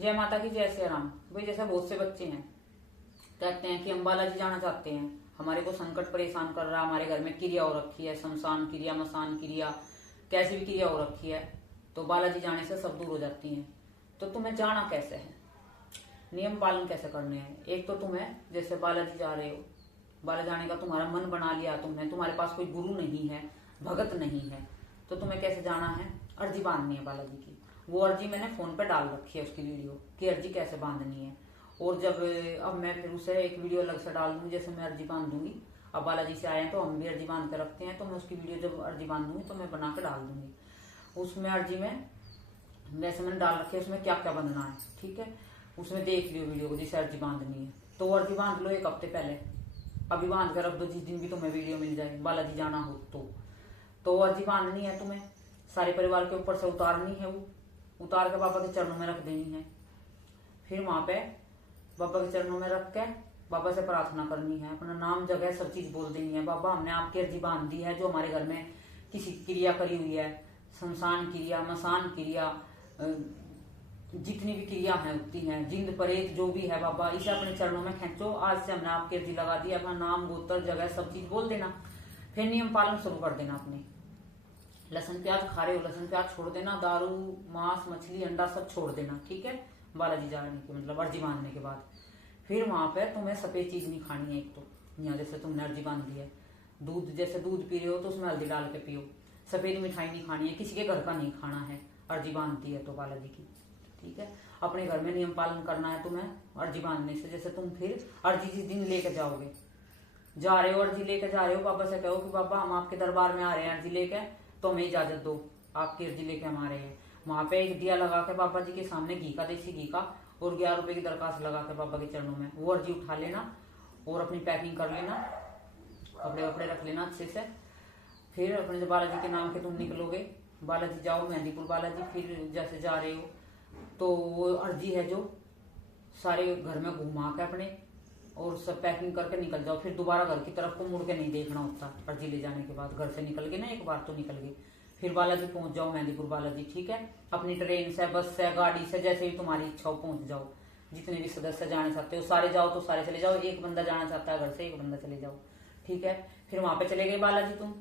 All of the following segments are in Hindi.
जय माता की, जय श्री राम। भाई जैसे बहुत से बच्चे हैं कहते हैं कि हम बालाजी जाना चाहते हैं, हमारे को संकट परेशान कर रहा है, हमारे घर में क्रिया हो रखी है, शमशान क्रिया, मसान क्रिया, कैसी भी क्रिया हो रखी है, तो बालाजी जाने से सब दूर हो जाती हैं। तो तुम्हें जाना कैसे है, नियम पालन कैसे करने हैं। एक तो तुम्हें जैसे बालाजी जा रहे हो, बाला जाने का तुम्हारा मन बना लिया तुमने, तुम्हारे पास कोई गुरु नहीं है, भगत नहीं है, तो तुम्हें कैसे जाना है, अर्जी बांधनी है बालाजी की। वो अर्जी मैंने फोन पे डाल रखी है, उसकी वीडियो कि अर्जी कैसे बांधनी है। और जब अब मैं फिर उसे एक वीडियो अलग से डाल दूंगी, जैसे मैं अर्जी बांध दूंगी। अब बालाजी से आए हैं तो हम भी अर्जी बांध के रखते हैं, तो मैं उसकी वीडियो जब अर्जी बांध दूंगी तो मैं बना के डाल दूंगी। उसमें अर्जी में वैसे मैंने डाल रखी है, उसमें क्या क्या बंधना है, ठीक है। उसमें देख लियो वीडियो को, जिसे अर्जी बांधनी है तो वो अर्जी बांध लो 1 हफ्ते पहले। अभी बांध कर रख दो, जिस दिन भी तुम्हें वीडियो मिल जाए बालाजी जाना हो तो अर्जी बांधनी है तुम्हें। सारे परिवार के ऊपर से उतारनी है, वो उतार के बाबा के चरणों में रख देनी है। फिर वहां पे बाबा के चरणों में रख के बाबा से प्रार्थना करनी है, अपना नाम जगह सब चीज बोल देनी है। बाबा हमने आपकी अर्जी बांध दी है, जो हमारे घर में किसी क्रिया करी हुई है, शमशान क्रिया, मसान क्रिया, जितनी भी क्रिया है उतनी है, जिंद परेत जो भी है, बाबा इसे अपने चरणों में खींचो। आज से हमने आपकी अर्जी लगा दी, अपना नाम गोत्र जगह सब चीज बोल देना। फिर नियम पालन शुरू कर देना अपने। लहसुन प्याज खा रहे हो, लहसुन प्याज छोड़ देना, दारू मांस मछली अंडा सब छोड़ देना, ठीक है। बालाजी जाने के मतलब अर्जी बांधने के बाद फिर वहां पे तुम्हें सफेद चीज नहीं खानी है। एक तो यहाँ जैसे तुमने अर्जी बांध दी है, दूध जैसे दूध पी रहे हो तो उसमें हल्दी डाल के पियो। सफेद मिठाई नहीं खानी है, किसी के घर का नहीं खाना है, अर्जी बांध दी है तो बालाजी की, ठीक है। अपने घर में नियम पालन करना है तुम्हें अर्जी बांधने से। जैसे तुम फिर अर्जी जिस दिन लेके जाओगे, जा रहे हो अर्जी लेके जा रहे हो, बाबा से कहो कि बाबा हम आपके दरबार में आ रहे हैं अर्जी लेके, तो हमें इजाजत दो, आपकी अर्जी लेके हम आ रहे हैं। वहां पे एक दिया लगा के बाबा जी के सामने घी का, देसी घी का, और 11 रुपए की दरखास्त लगा के बाबा के चरणों में वो अर्जी उठा लेना और अपनी पैकिंग कर लेना, कपड़े वपड़े रख लेना अच्छे से। फिर अपने जो बालाजी के नाम के तुम निकलोगे, बालाजी जाओ मेहंदीपुर बालाजी। फिर जैसे जा रहे हो तो वो अर्जी है जो सारे घर में घुमा के अपने और सब पैकिंग करके निकल जाओ। फिर दोबारा घर की तरफ को मुड़ के नहीं देखना होता। अर्जी ले जाने के बाद घर से निकल गए ना, एक बार तो निकल गए, फिर बालाजी पहुंच जाओ मेहंदीपुर बालाजी, ठीक है। अपनी ट्रेन से, बस से, गाड़ी से, जैसे भी तुम्हारी इच्छा हो पहुंच जाओ। जितने भी सदस्य जाना चाहते हो सारे जाओ तो सारे चले जाओ, एक बंदा जाना चाहता है घर से, एक बंदा चले जाओ, ठीक है। फिर वहां पे चले गए बालाजी तुम।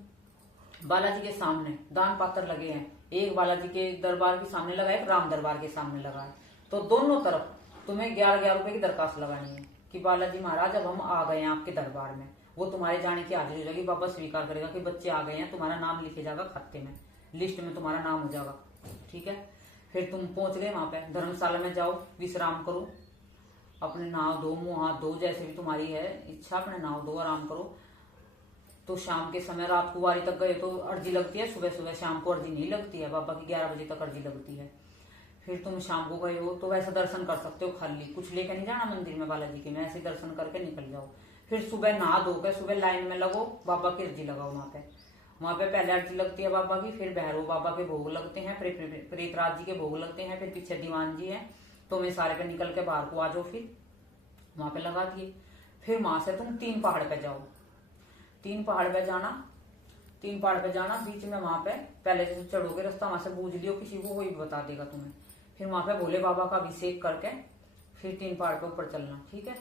बालाजी के सामने दान पात्र लगे हैं, एक बालाजी के दरबार के सामने लगा है, एक राम दरबार के सामने लगा है। तो दोनों तरफ तुम्हें 11-11 रुपए की दरखास्त लगानी है कि बालाजी महाराज अब हम आ गए हैं आपके दरबार में। वो तुम्हारे जाने की हाजिर हो जाएगी, बाबा स्वीकार करेगा कि बच्चे आ गए हैं, तुम्हारा नाम लिखे जाएगा खाते में, लिस्ट में तुम्हारा नाम हो जाएगा, ठीक है। फिर तुम पहुंच गए वहां पे, धर्मशाला में जाओ, विश्राम करो, अपने नहाओ धो, मुंह हाथ धो, जैसे भी तुम्हारी है इच्छा, अपने नहाओ धो, आराम करो। तो शाम के समय रात को वारी तक गए तो अर्जी लगती है, सुबह सुबह, शाम को अर्जी नहीं लगती है, बाबा की 11 बजे तक अर्जी लगती है। फिर तुम शाम को गए हो तो वैसे दर्शन कर सकते हो खाली, कुछ लेके नहीं जाना मंदिर में बालाजी के में, ऐसे दर्शन करके निकल जाओ। फिर सुबह नहा धो के सुबह लाइन में लगो, बाबा की अर्जी लगाओ वहां पे। वहां पे पहले अर्जी लगती है बाबा की, फिर भैरव बाबा के भोग लगते हैं, प्रेतराज जी के भोग लगते हैं, फिर पीछे दीवान जी है, तो मैं सारे पे निकल के बाहर को आ जाओ। फिर वहां पे लगा दिए। फिर वहां से तुम 3 पहाड़ पे जाओ, 3 पहाड़ पे जाना, 3 पहाड़ पे जाना, बीच में वहां पे पहले जैसे चढ़ोगे रास्ता वहां से पूछ लियो किसी को, वही बता देगा तुम्हें। फिर वहां पे भोले बाबा का अभिषेक करके फिर 3 पहाड़ पे ऊपर चलना, ठीक है।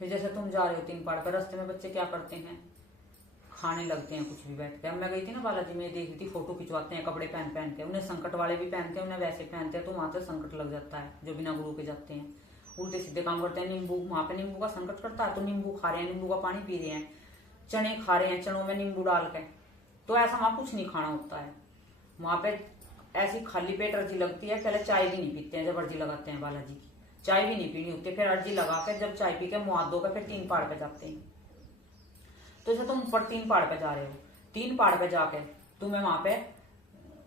फिर जैसे तुम जा रहे हो 3 पहाड़ पे, रास्ते में बच्चे क्या करते हैं, खाने लगते हैं कुछ भी बैठ के। अब मैं गई थी ना बालाजी में, देख रही थी, फोटो खिंचवाते हैं कपड़े पहन पहन के, उन्हें संकट वाले भी पहनते हैं, उन्हें वैसे पहनते हैं, तो वहां से संकट लग जाता है। जो बिना गुरु के जाते हैं उल्टे सीधे काम करते हैं। नींबू, वहां पे नींबू का संकट करता है तो नींबू खा रहे हैं, नींबू का पानी पी रहे हैं, चने खा रहे हैं, चनों में नींबू डाल के, तो ऐसा वहां कुछ नहीं खाना होता है। वहां पे ऐसी खाली पेट अर्जी लगती है। पहले चाय भी नहीं पीते हैं जब अर्जी लगाते हैं बालाजी की, चाय भी नहीं पीनी होती। फिर अर्जी लगा के जब चाय पी के मुंह हाथ धोकर फिर 3 पहाड़ पे जाते हैं। तो जैसे तुम ऊपर 3 पहाड़ पे जा रहे हो, 3 पहाड़ पे जाके तुम्हें वहां पे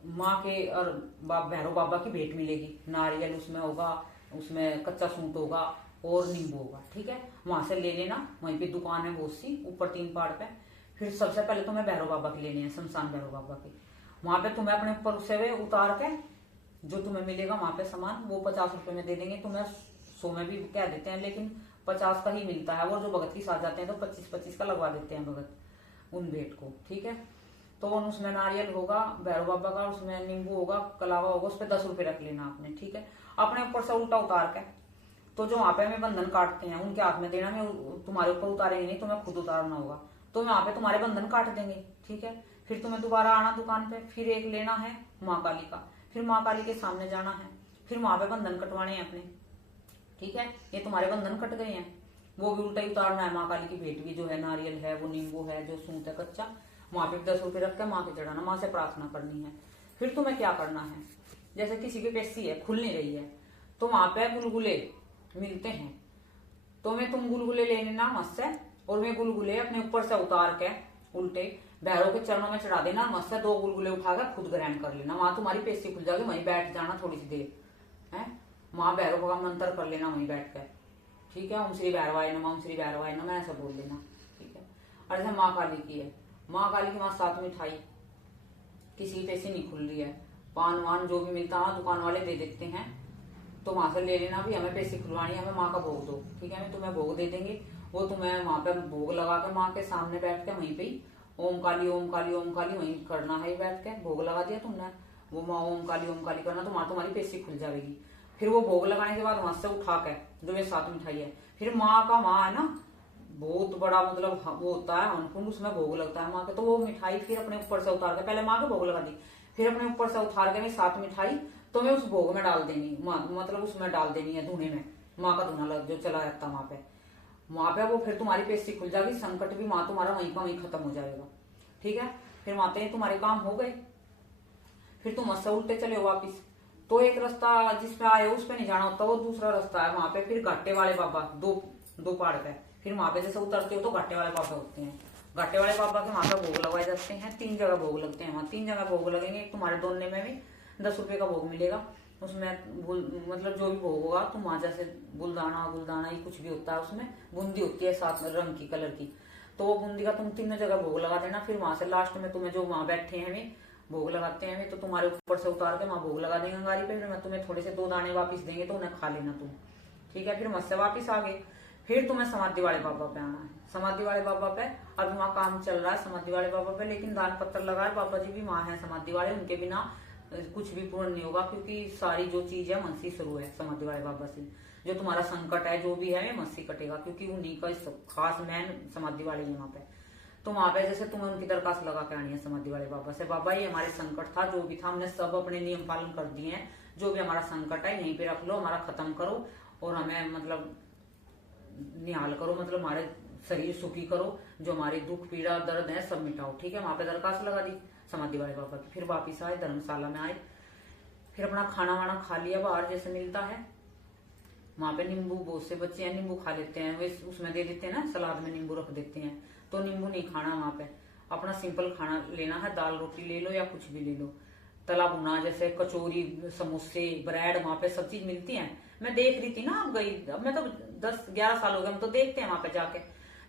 माँ के और भैरव बाबा की भेंट मिलेगी। नारियल उसमें होगा, उसमें कच्चा सूट होगा और नींबू होगा, ठीक है। वहां से ले लेना, वहीं पे दुकान है बहुत सी ऊपर 3 पहाड़ पे। फिर सबसे पहले तुम्हें भैरव बाबा की लेनी है, शमशान भैरव बाबा की। वहां पे तुम्हें अपने ऊपर से वे उतार के जो तुम्हें मिलेगा वहां पे सामान, वो 50 रुपए में दे देंगे तुम्हें। 100 में भी कह देते हैं, लेकिन 50 का ही मिलता है। वो जो भगत के साथ जाते हैं तो 25-25 का लगवा देते हैं भगत उन भेंट को, ठीक है। तो उसमें नारियल होगा भैरव बाबा का, उसमें नींबू होगा, कलावा होगा, उस पर 10 रुपए रख लेना आपने, ठीक है। अपने ऊपर से उल्टा उतार के, तो जो वहां पे हमें बंधन काटते हैं उनके हाथ में देना, मैं तुम्हारे ऊपर उतारेंगे नहीं, तुम्हें खुद उतारना होगा। तो वहां पे तुम्हारे बंधन काट देंगे, ठीक है। फिर तुम्हें दोबारा आना दुकान पे, फिर एक लेना है माँ काली का, फिर माँ काली के सामने जाना है, फिर वहां पे बंधन कटवाने हैं अपने, ठीक है। ये तुम्हारे बंधन कट गए हैं, वो भी उल्टा ही उतारना है। माँ काली की भेंट भी जो है नारियल है, वो नींबू है, जो सूत है कच्चा, वहां पे 10 रुपए रख के माँ के चढ़ाना, माँ से प्रार्थना करनी है। फिर तुम्हें क्या करना है, जैसे किसी की पेशी है खुल नहीं रही है, तो वहां पे गुलगुले मिलते हैं, तो मैं तुम गुलगुले ले लेना मत से, और वे गुलगुले अपने ऊपर से उतार के उल्टे भैरव के चरणों में चढ़ा देना, मत से 2 गुलगुले उठाकर खुद ग्रहण कर लेना। वहां तुम्हारी पेशी खुल जाएगी, वहीं बैठ जाना थोड़ी सी देर है, वहां भैरव का मंत्र कर लेना वहीं बैठ कर, ठीक है। ओम श्री भैरवाय नमः, ओम श्री भैरवाय नमः ऐसा बोल देना, ठीक है। और जैसे माँ काली की है, माँ काली की वहां 7 मिठाई, किसी की पेशी नहीं खुल रही है, पान वान जो भी मिलता है दुकान वाले दे देते हैं, तो वहां से ले लेना भी हमें पेशी खुलवानी है, हमें माँ का भोग दो, ठीक है। हम तुम्हें भोग दे देंगे, वो तुम्हें वहां पे भोग लगा के माँ के सामने बैठ के वहीं पे ओम काली ओम काली ओम काली वहीं करना है, बैठ के भोग लगा दिया तुमने, वो माँ ओम काली करना, तो माँ तुम्हारी पेशी खुल जाएगी। फिर वो भोग लगाने के बाद वहां से उठा के जो ये 7 मिठाई है, फिर माँ का माँ है ना बहुत बड़ा मतलब वो होता है अन्नकुंड, उसमें भोग लगता है माँ के, तो वो मिठाई फिर अपने ऊपर से उतार के, पहले माँ के भोग लगा दी, फिर अपने ऊपर से उतार के 7 मिठाई तो मैं उस भोग में डाल देनी, मतलब उसमें डाल देनी है धुने में, माँ का धुना जो चला रहता है वहां पे वो फिर तुम्हारी पेशी खुल जाएगी, संकट भी माँ तुम्हारा वहीं का वहीं खत्म हो जाएगा, ठीक है। फिर माते तुम्हारे काम हो गए, फिर तुम उससे उल्टे चले हो वापिस, तो एक रास्ता जिसपे आए उस पे नहीं जाना होता, वो दूसरा रास्ता है वहां पे, फिर घाटे वाले बाबा दो पहाड़ पे, फिर वहां पे जैसे उतरते हो तो घाटे वाले बाबा होते हैं, घाटे वाले बाबा के वहां पे भोग लगाए जाते हैं, 3 जगह भोग लगते हैं, वहां 3 जगह भोग लगेंगे। एक तुम्हारे दोनने में भी 10 रुपए का भोग मिलेगा, उसमें मतलब जो भी भोग होगा तुम वहां जैसे गुलदाना ये कुछ भी होता है, उसमें बूंदी होती है 7 रंग की कलर की, तो वो बूंदी का तुम 3 जगह भोग लगा देना। फिर वहां से लास्ट में तुम्हें जो वहां बैठे हैं भोग लगाते हैं तो तुम्हारे ऊपर से उतार के वहां भोग लगा देंगे अंगारी पे, फिर मैं तुम्हें थोड़े से 2 दाने वापिस देंगे तो उन्हें खा लेना तुम, ठीक है। फिर मत से वापिस आ गए, फिर तुम्हें समाधि वाले बाबा पे आना है। समाधि वाले बाबा पे अभी वहाँ काम चल रहा है समाधि वाले बाबा पे, लेकिन दान पत्र लगा है, बाबा जी भी वहां है समाधि वाले, उनके बिना कुछ भी पूर्ण नहीं होगा, क्योंकि सारी जो चीज है मन से शुरू है समाधि वाले बाबा से, जो तुम्हारा संकट है जो भी है मन से कटेगा, क्योंकि उन्हीं का खास मैन समाधि वाले यहाँ पे। तो वहां पे जैसे तुम्हें उनकी दरखास्त लगा के आनी है समाधि वाले बाबा से, बाबा ये हमारे संकट था जो भी था, हमने सब अपने नियम पालन कर दिए हैं, जो भी हमारा संकट है यहीं पे रख लो, हमारा खत्म करो और हमें मतलब निहाल करो, मतलब हमारे शरीर सुखी करो, जो हमारे दुख पीड़ा दर्द है सब मिटाओ, ठीक है। वहां पे दरखास्त लगा दी समाधि वाले बाबा की। फिर वापिस आए धर्मशाला में आए, फिर अपना खाना वाना खा लिया बाहर जैसे मिलता है, वहां पे नींबू बहुत से बच्चे हैं नींबू खा लेते हैं, वे उसमें दे देते हैं ना सलाद में नींबू रख देते हैं, तो नींबू नहीं खाना, वहां पे अपना सिंपल खाना लेना है, दाल रोटी ले लो या कुछ भी ले लो, तला भुना जैसे कचौरी समोसे ब्रेड वहां पे सब चीज मिलती है। मैं देख रही थी ना, अब गई, अब मैं तो 10-11 साल हो गए, हम तो देखते हैं वहां पे जाके,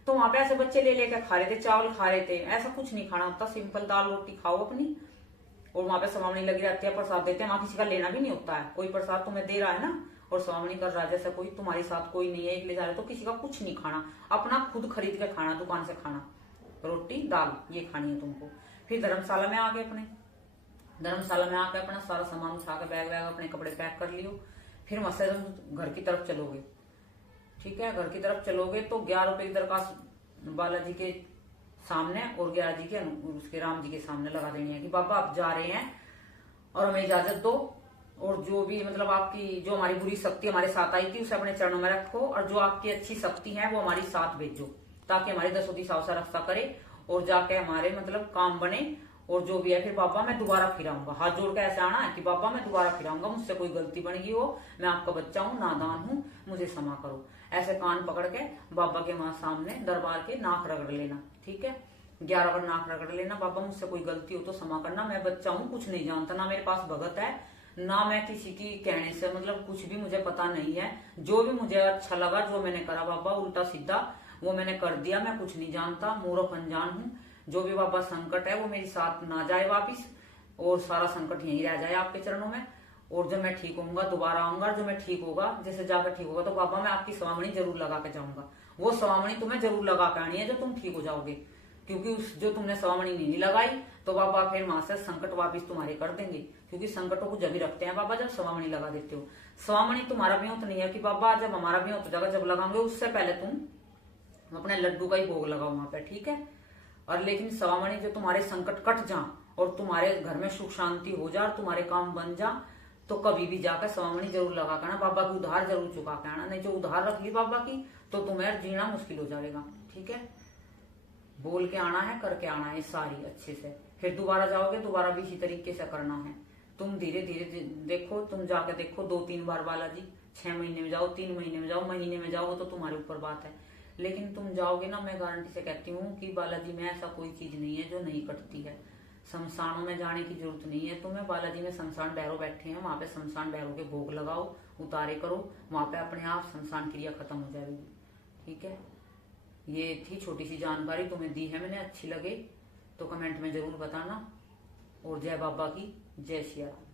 तो वहां पे ऐसे बच्चे ले लेकर खा रहे थे, चावल खा रहे थे, ऐसा कुछ नहीं खाना होता, सिंपल दाल रोटी खाओ अपनी, और वहां पे सवामणी लगी रहती है, प्रसाद देते हैं, वहां किसी का लेना भी नहीं होता है, कोई प्रसाद तुम्हें दे रहा है ना और सवामणी कर रहा है, जैसे कोई तुम्हारे साथ कोई नहीं है, एक ले जा रहे तो किसी का कुछ नहीं खाना, अपना खुद खरीद के खाना, दुकान से खाना, रोटी दाल ये खानी है तुमको। फिर धर्मशाला में आ गए, अपने धर्मशाला में आकर अपना सारा सामान उठा के बैग अपने कपड़े पैक कर लियो, फिर वहां से तुम घर की तरफ चलोगे, ठीक है। घर की तरफ चलोगे तो 11 रुपए की दरखास्त बालाजी के सामने और 11 जी के उसके राम जी के सामने लगा देनी है कि बाबा आप जा रहे हैं और हमें इजाजत दो, और जो भी मतलब आपकी जो हमारी बुरी शक्ति हमारे साथ आई थी उसे अपने चरणों में रखो, और जो आपकी अच्छी शक्ति है वो हमारी साथ भेजो, ताकि हमारी 10 दिशाओं से रक्षा करे और जाके हमारे मतलब काम बने, और जो भी है फिर बाबा मैं दोबारा फिर आऊंगा, हाथ जोड़ के ऐसे आना है कि बाबा मैं दोबारा फिर आऊंगा, मुझसे कोई गलती बन गई हो, मैं आपका बच्चा हूँ, नादान हूँ, मुझे क्षमा करो, ऐसे कान पकड़ के बाबा के वहां सामने दरबार के नाक रगड़ लेना, ठीक है। 11 बार नाक रगड़ लेना, बाबा मुझसे कोई गलती हो तो क्षमा करना, मैं बच्चा हूँ, कुछ नहीं जानता, ना मेरे पास भगत है, ना मैं किसी की कहने से मतलब कुछ भी मुझे पता नहीं है, जो भी मुझे अच्छा लगा जो मैंने करा बाबा उल्टा सीधा वो मैंने कर दिया, मैं कुछ नहीं जानता, मूर्ख अनजान हूँ, जो भी बाबा संकट है वो मेरे साथ ना जाए वापिस, और सारा संकट यहीं रह जाए आपके चरणों में, और जब मैं ठीक होऊंगा दोबारा आऊंगा, जो मैं ठीक होगा जैसे जाकर ठीक होगा तो बाबा मैं आपकी सवामणी जरूर लगा के जाऊंगा, वो सवामणी तुम्हें जरूर लगा के आनी है जो तुम ठीक हो जाओगे, क्योंकि उस जो तुमने सवामणि नहीं लगाई तो बाबा फिर वहां से संकट वापिस तुम्हारे कर देंगे, क्योंकि संकटों को जब ही रखते हैं बाबा जब सवामणि लगा देते हो। सवामणि तुम्हारा ब्योत नहीं है कि बाबा जब हमारा ब्योत जगह जब लगाओगे उससे पहले तुम अपने लड्डू का ही भोग लगाओ वहां पे, ठीक है। और लेकिन सवामणि जो तुम्हारे संकट कट जा और तुम्हारे घर में सुख शांति हो जा और तुम्हारे काम बन जा, तो कभी भी जाकर सवामणि जरूर लगा के आना, बाबा की उधार जरूर चुका के आना। नहीं जो उधार रख ली बाबा की तो तुम्हें जीना मुश्किल हो जाएगा, ठीक है। बोल के आना है, करके आना है सारी अच्छे से, फिर दोबारा जाओगे दोबारा भी इसी तरीके से करना है। तुम धीरे धीरे देखो, तुम जाके देखो 2-3 बार बालाजी, 6 महीने में जाओ, 3 महीने में जाओ, महीने में जाओ, वो तो तुम्हारे ऊपर बात है। लेकिन तुम जाओगे ना, मैं गारंटी से कहती हूँ कि बालाजी में ऐसा कोई चीज नहीं है जो नहीं कटती है। शमशानों में जाने की जरूरत नहीं है तुम्हें, बालाजी में शमशान भैरव बैठे हैं, वहां पे शमशान भैरव के भोग लगाओ, उतारे करो, वहां पे अपने आप शमशान क्रिया खत्म हो जाएगी, ठीक है। ये थी छोटी सी जानकारी, तुम्हें दी है मैंने, अच्छी लगे तो कमेंट में जरूर बताना। और जय बाबा की, जय सिया राम।